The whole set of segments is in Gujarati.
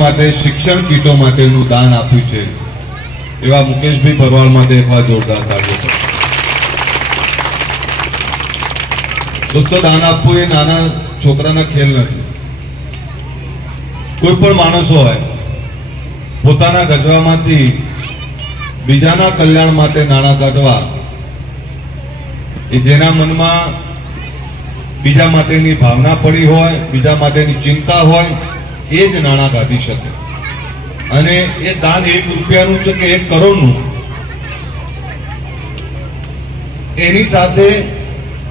માટે શિક્ષણ કીટો માટેનું દાન આપ્યું છે એવા મુકેશભાઈ ભરવાડ માટે એકવાર જોરદાર તાળીઓ કરો. દોસ્તો, દાન આપવું એ નાના છોકરાના ખેલ નથી. કોઈ પણ માણસ હોય પોતાના ગજવામાંથી બીજાના કલ્યાણ માટે નાણાં કાઢવા, એ જેના મનમાં બીજા માટેની ભાવના પડી હોય, બીજા માટેની ચિંતા હોય, એ જ નાણાં કાઢી શકે. અને એ દાન 1 રૂપિયાનું છે કે 1 કરોડનું, એની સાથે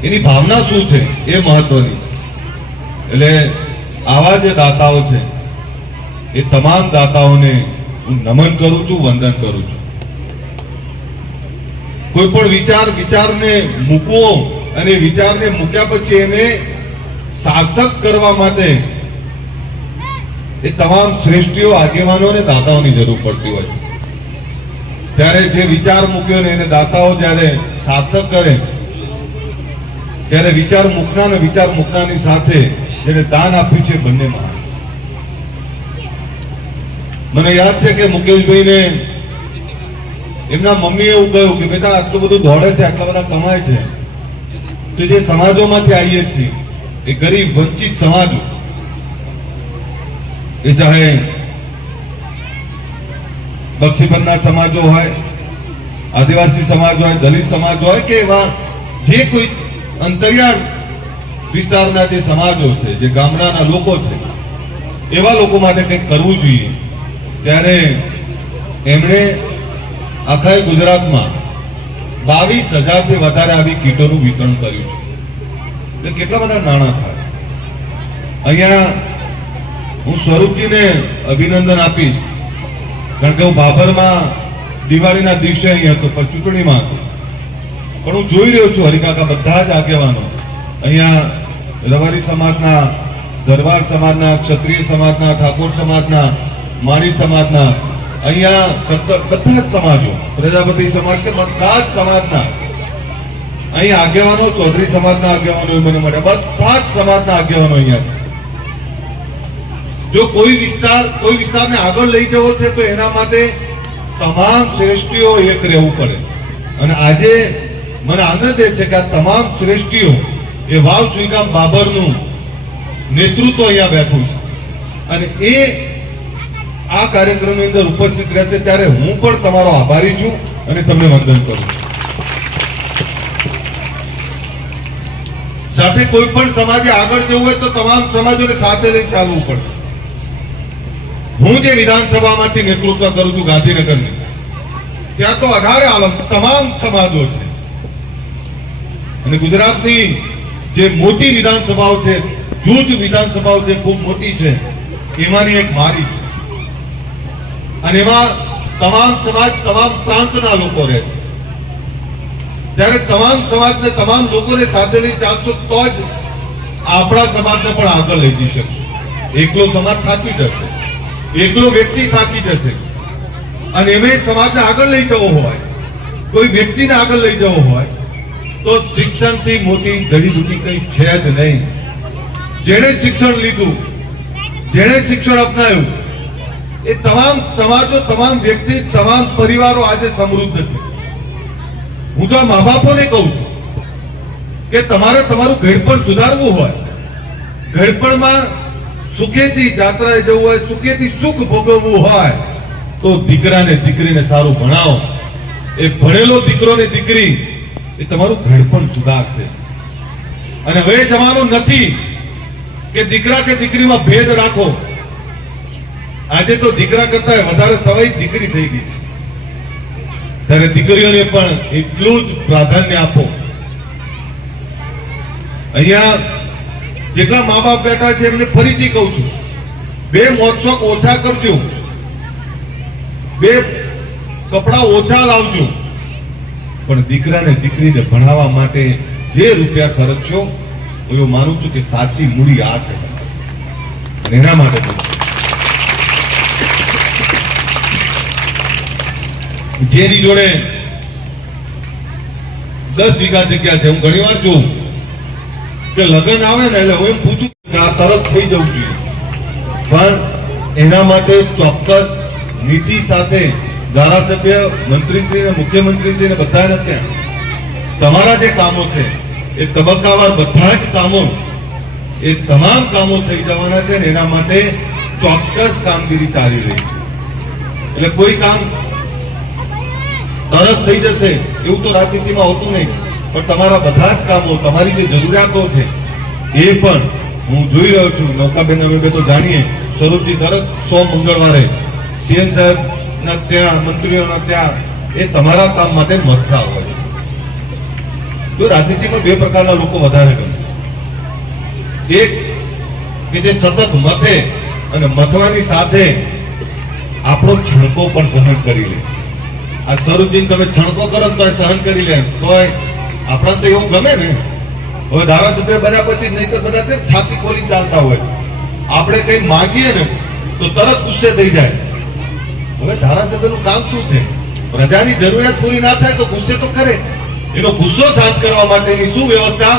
એની ભાવના શું છે એ મહત્વની છે. એટલે આવા જે દાતાઓ છે એ તમામ દાતાઓને હું નમન કરું છું, વંદન કરું છું. કોઈ પણ વિચારને મૂકવો અને વિચારને મૂક્યા પછી એને સાર્થક કરવા માટે એ તમામ શ્રેષ્ઠીઓ, આગેવાનો અને દાતાઓની જરૂર પડતી હોય છે. ત્યારે જે વિચાર મૂક્યો ને એને દાતાઓ જ્યારે સાર્થક કરે ત્યારે વિચાર મૂકનારની સાથે જેને દાન આપ્યું છે બંને મહાન. મને યાદ છે કે મુકેશભાઈને એમના મમ્મીએ એવું કહ્યું કે બેટા આટલું બધું દોડે છે, આટલા બધા કમાય છે, તો જે સમાજોમાંથી આવીએ છીએ એ ગરીબ વંચિત સમાજો, એ ચાહે બક્ષીબંધના સમાજો હોય, આદિવાસી સમાજ હોય, દલિત સમાજ હોય કે એવા જે કોઈ અંતરિયાળ વિસ્તારના જે સમાજો છે, જે ગામડાના લોકો છે, એવા લોકો માટે કંઈક કરવું જોઈએ. ત્યારે એમણે આખા ગુજરાતમાં 22,000 થી વધારે આવી કીટોનું વિતરણ કર્યું છે. એટલે કેટલા બધા નાણાં થાય. અહીંયા હું સ્વરૂપજીને અભિનંદન આપીશ, કારણ કે હું બાબરમાં દિવાળીના દિવસે અહીં હતો, પણ ચૂંટણીમાં હતો. પણ હું જોઈ રહ્યો છું હરિકાકા બધા જ આગેવાનો અહીંયા રવારી સમાજના, દરબાર સમાજના, ક્ષત્રિય સમાજના, ઠાકોર સમાજના, માળી સમાજના, અહીંયા બધા જ સમાજો, પ્રજાપતિ સમાજ કે બધા જ સમાજના અહીં આગેવાનો, ચૌધરી સમાજના આગેવાનો મને મળ્યા, બધા જ સમાજના આગેવાનો અહીંયા છે. જો કોઈ વિસ્તારને આગળ લઈ જવો છે તો એના માટે તમામ શ્રેષ્ઠીઓ એક રહેવું પડે. અને આજે મને આનંદ એ છે કે આ તમામ શ્રેષ્ઠીઓ એ વાવ સુઈગામ બાબરનું નેતૃત્વ અહીંયા બેઠું છે અને એ આ કાર્યક્રમની અંદર ઉપસ્થિત રહે છે. ત્યારે હું પણ તમારો આભારી છું અને તમને વંદન કરું છું. સાથે કોઈ પણ સમાજે આગળ જવું હોય તો તમામ સમાજોને સાથે લઈને ચાલવું પડશે. હું જે વિધાનસભામાંથી નેતૃત્વ કરું છું ગાંધીનગરની, ત્યાં તો 18 આલમ તમામ સમાજો છે. અને ગુજરાતની જે મોટી વિધાનસભાઓ છે, જૂથ વિધાનસભાઓ છે, ખૂબ મોટી છે, એમાંની એક મારી છે. અને એમાં તમામ સમાજ, તમામ પ્રાંતના લોકો રહે છે. ત્યારે તમામ સમાજને, તમામ લોકોને સાથે લઈ ચાલશો તો જ આપણા સમાજને પણ આગળ લઈ જઈ શકશું. એકલો સમાજ થાકી જશે, એકલો વ્યક્તિ થાકી જશે. અને એમાં સમાજને આગળ લઈ જવો હોય, કોઈ વ્યક્તિને આગળ લઈ જવો હોય તો શિક્ષણથી મોટી જડીબુટી કઈ છે જ નહીં. જેણે શિક્ષણ લીધું, જેણે શિક્ષણ અપનાવ્યું, એ તમામ સમાજો, તમામ વ્યક્તિ, તમામ પરિવારો આજે સમૃદ્ધ છે. હું તો મા બાપોને કહું છું કે તમારે તમારું ઘડપણ સુધારવું હોય, ઘડપણમાં સુખેથી જાત્રાએ જવું હોય, સુખેથી સુખ ભોગવવું હોય તો દીકરાને, દીકરીને સારું ભણાવો. એ ભણેલો દીકરો ને દીકરી એ તમારું ઘડપણ સુધારશે. અને હવે જમાનો નથી કે દીકરા કે દીકરીમાં ભેદ રાખો. આજે તો દીકરા કરતા વધારે સવાઈ દીકરી થઈ ગઈ છે. ત્યારે દીકરીઓને પણ એટલું જ પ્રાધાન્ય આપો. અહીંયા જેટલા મા બાપ બેઠા છે એમને ફરીથી કહું છું, 2 મોજશોખ ઓછા કરજો, 2 કપડા ઓછા લાવજો, પણ દીકરાને દીકરીને ભણાવવા માટે જે રૂપિયા ખર્ચશો, હું માનું છું કે સાચી મૂડી આ છે. એના માટે જેની જોડે 10 વીઘા જગ્યા છે, હું ઘણી વાર જોઉં કે લગ્ન આવે ને એટલે હું એમ પૂછું કે આ તરત થઈ જવું જોઈએ, પણ એના માટે ચોક્કસ નીતિ સાથે ધારાસભ્ય, મંત્રીશ્રી અને મુખ્યમંત્રીશ્રી બધાને ત્યાં તમારા જે કામો છે એ તબક્કાવાર બધા જ કામો, એ તમામ કામો થઈ જવાના છે. એના માટે ચોક્કસ કામગીરી ચાલી રહી છે. એટલે કોઈ કામ તરત થઈ જશે એવું તો રાજનીતિમાં હોતું નહીં, પણ તમારા બધા જ કામો, તમારી જે જરૂરિયાતો છે એ પણ હું જોઈ રહ્યો છું. નૌકાબેન અમે તો જાણીએ, સ્વરૂપજી તરત 100 મંગળવારે સીએમ સાહેબ ના ત્યાં, મંત્રીઓના ત્યાં એ તમારા કામ માટે મથતા હોય છે. તો રાજનીતિમાં બે પ્રકારના લોકો વધારે ગમે. એક કે જે સતત મથે અને મથવાની સાથે આપણો છણકો પણ સહન કરી લે. આ સ્વરૂપજી તમે છણકો કરો તો સહન કરી લે, તો આપણા તો એવું ગમે ને. હવે ધારાસભ્ય બન્યા પછી નહીં તો બધા છાતી ખોલી ચાલતા હોય. આપણે કઈ માગીએ ને તો તરત ગુસ્સે થઈ જાય. હવે ધારાસભ્યનું કામ શું છે? પ્રજાની જરૂરિયાત પૂરી ના થાય તો ગુસ્સે તો કરે. એનો ગુસ્સો શાંત કરવા માટેની શું વ્યવસ્થા?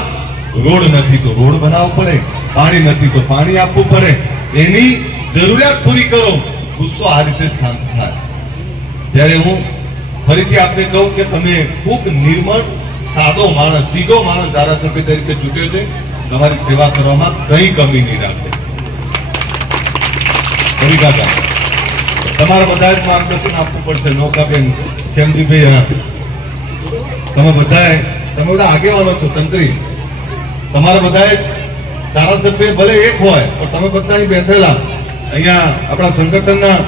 રોડ નથી તો રોડ બનાવવો પડે, પાણી નથી તો પાણી આપવું પડે. એની જરૂરિયાત પૂરી કરો, ગુસ્સો આ રીતે શાંત થાય. ત્યારે હું ફરીથી આપને કહું કે તમે ખૂબ નિર્મળ, સાદો માણસ, સીધો માણસ ધારાસભ્ય તરીકે ચૂંટ્યો છે. તમારી સેવા કરવામાં કઈ કમી નહીં રાખે. તમારા બધા જ માર્ગદર્શન આપવું પડશે. નૌકાબેન, કેમજીભાઈ, તમે બધા આગેવાનો છો, તંત્રી, તમારા બધા ધારાસભ્ય ભલે એક હોય પણ તમે બધા બેઠેલા, અહીંયા આપણા સંગઠનના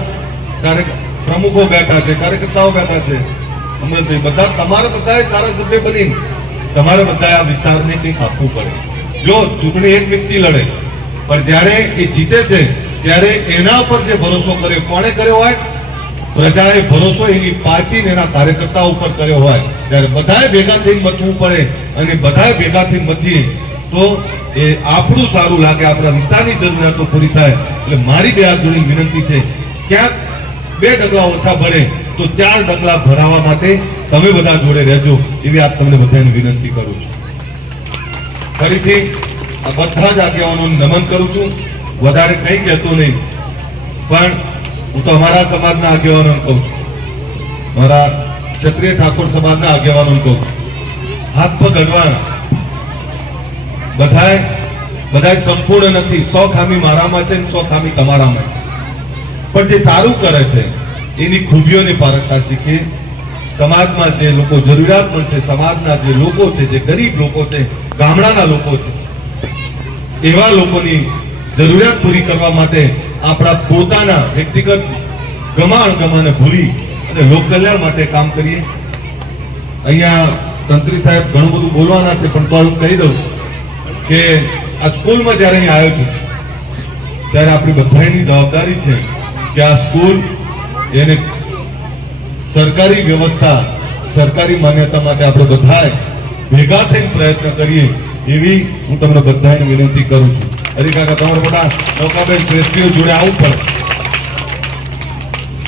પ્રમુખો બેઠા છે, કાર્યકર્તાઓ બેઠા છે, અમૃતભાઈ, બધા તમારે બધા ધારાસભ્ય બની તમારે બધા આ વિસ્તારને કંઈક આપવું પડે. જો ચૂંટણી એક વ્યક્તિ લડે, પણ જ્યારે એ જીતે છે ત્યારે એના ઉપર જે ભરોસો કર્યો, કોણે કર્યો હોય? પ્રજાએ ભરોસો એની પાર્ટી ને એના કાર્યકર્તાઓ ઉપર કર્યો હોય, ત્યારે બધાએ ભેગા થઈને મથવું પડે. અને બધાએ ભેગા થઈને મથીએ તો એ આપણું સારું લાગે, આપણા વિસ્તારની જરૂરિયાતો પૂરી થાય. એટલે મારી બે હાથ જોડીને વિનંતી છે, ક્યાંક 2 ડગલા ઓછા ભરે તો 4 ડગલા ભરાવા માટે તમે બધા જોડે રહેજો, એવી આપ તમને બધાને વિનંતી કરું છું. ફરીથી આ બધા જ આગેવાનોને નમન કરું છું. વધારે કંઈ કહેતો નહીં, પણ હું તો અમારા સમાજના આગેવાનોને કહું છું, મારા ક્ષત્રિય ઠાકોર સમાજના આગેવાનોને કહું છું, હાથ પગ અડવાના. બધાય સંપૂર્ણ નથી. 100 ખામી મારામાં છે, 100 ખામી તમારામાં છે. પણ જે સારું કરે છે એની ખૂબીઓને પારખતા શીખીએ. સમાજમાં જે લોકો જરૂરિયાતમંદ છે, સમાજના જે લોકો છે, જે ગરીબ લોકો છે, ગામડાના લોકો છે, એવા લોકોની જરૂરિયાત પૂરી કરવા માટે આપણા પોતાના વ્યક્તિગત ગમાને ભૂલી અને લોક કલ્યાણ માટે કામ કરીએ. અહીંયા તંત્રી સાહેબ ઘણું બધું બોલવાના છે, પણ તો હું કહી દઉં કે આ સ્કૂલમાં જ્યારે અહીં આવ્યો છું ત્યારે આપણી બધાની જવાબદારી છે કે આ સ્કૂલ એને સરકારી વ્યવસ્થા, સરકારી માન્યતા માટે આપણે બધાએ ભેગા થઈને પ્રયત્ન કરીએ, એવી હું તમને બધાને વિનંતી કરું છું. હરિકાકા, તમારે બધા નૌકાબેન શ્રેષ્ઠીઓ જોડે આવવું પડે.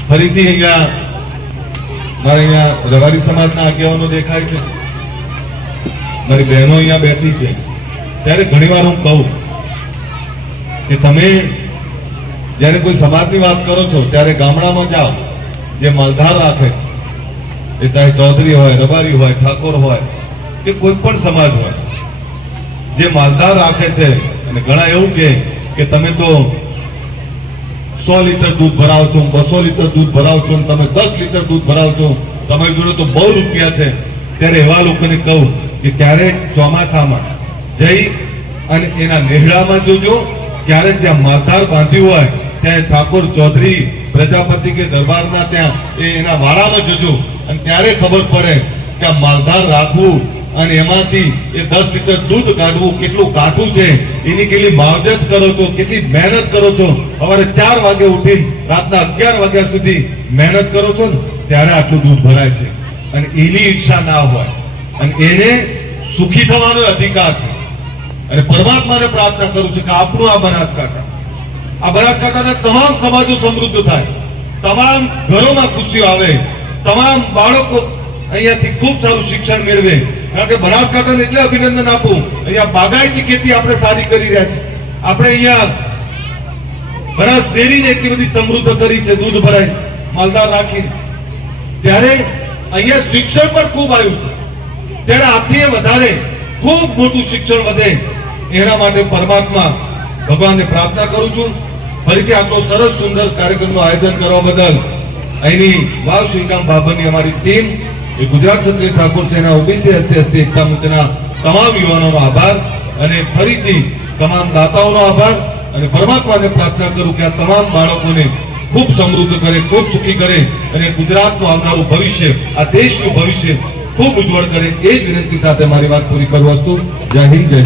ફરીથી અહીંયા મારે અહીંયા રવાડી સમાજના આગેવાનો દેખાય છે, મારી બહેનો અહીંયા બેઠી છે. ત્યારે ઘણીવાર હું કહું કે તમે જ્યારે કોઈ સમાજની વાત કરો છો ત્યારે ગામડામાં જાઓ, જે માલધાર રાખે છે, એ ચાહે ચૌધરી હોય, રબારી હોય, ઠાકોર હોય કે કોઈ પણ સમાજ હોય, જે માલધાર રાખે છે, અને ઘણા એવું કે તમે તો 100 લીટર દૂધ ભરાવો છો, 200 લીટર દૂધ ભરાવો છો, તમે 10 લીટર દૂધ ભરાવો છો, તમારી જોડે તો બહુ રૂપિયા છે. ત્યારે એવા લોકોને કહું કે ક્યારેક ચોમાસામાં જઈ અને એના નેહડામાં જોજો, ક્યારેક જ્યાં માલધાર બાંધ્યું હોય ત્યાં ઠાકોર, ચૌધરી, પ્રજાપતિ કે દરબારના ત્યાં એના વાડામાં જોજો, અને ત્યારે ખબર પડે કે આ માલધાર રાખવું અને એમાંથી એ 10 લીટર દૂધ કાઢવું કેટલું કાઠું છે, એની કેટલી માવજત કરો છો, કેટલી મહેનત કરો છો. સવારે 4 વાગે ઉઠીને રાતના 11 વાગ્યા સુધી મહેનત કરો છો ને, ત્યારે આટલું દૂધ ભરાય છે. અને એની ઈચ્છા ના હોય અને એને સુખી થવાનો અધિકાર છે. અને પરમાત્માને પ્રાર્થના કરું છું કે આપણું આ બનાસકાંઠાના તમામ સમાજો સમૃદ્ધ થાય, તમામ ઘરોમાં ખુશીઓ આવે, તમામ બાળકો અહીંયાથી ખૂબ સારું શિક્ષણ મેળવે. કારણ કે બનાસકાંઠાને એટલે અભિનંદન આપું, અહીંયા બાગાયતી ખેતી આપણે સારી કરી રહ્યા છે. આપણે અહીંયા બનાસ ડેરીને એટલી બધી સમૃદ્ધ કરી છે, દૂધ ભરાય માલદાર રાખીને. ત્યારે અહીંયા શિક્ષણ પણ ખૂબ આવ્યું છે. ત્યારે આથી વધારે ખૂબ મોટું શિક્ષણ વધે એના માટે પરમાત્મા ભગવાનને પ્રાર્થના કરું છું. ફરીથી આટલો સરસ સુંદર કાર્યક્રમનું આયોજન કરવા બદલ અહીંની વાવ શ્રીકામ બાબરની અમારી ટીમ, એ ગુજરાત ક્ષત્રિય ઠાકોર સેના ઓબીસી એસસી એસટી એકતા મંચના તમામ યુવાનોનો આભાર અને ફરીથી તમામ દાતાઓનો આભાર અને પરમાત્માને પ્રાર્થના કરું કે આ તમામ બાળકોને ખૂબ સમૃદ્ધ કરે, ખૂબ સુખી કરે અને ગુજરાતનું આવનારું ભવિષ્ય, આ દેશનું ભવિષ્ય ખૂબ ઉજ્જવળ કરે. એ જ વિનંતી સાથે મારી વાત પૂરી કરું. અસ્તુ. જય હિન્દ, જય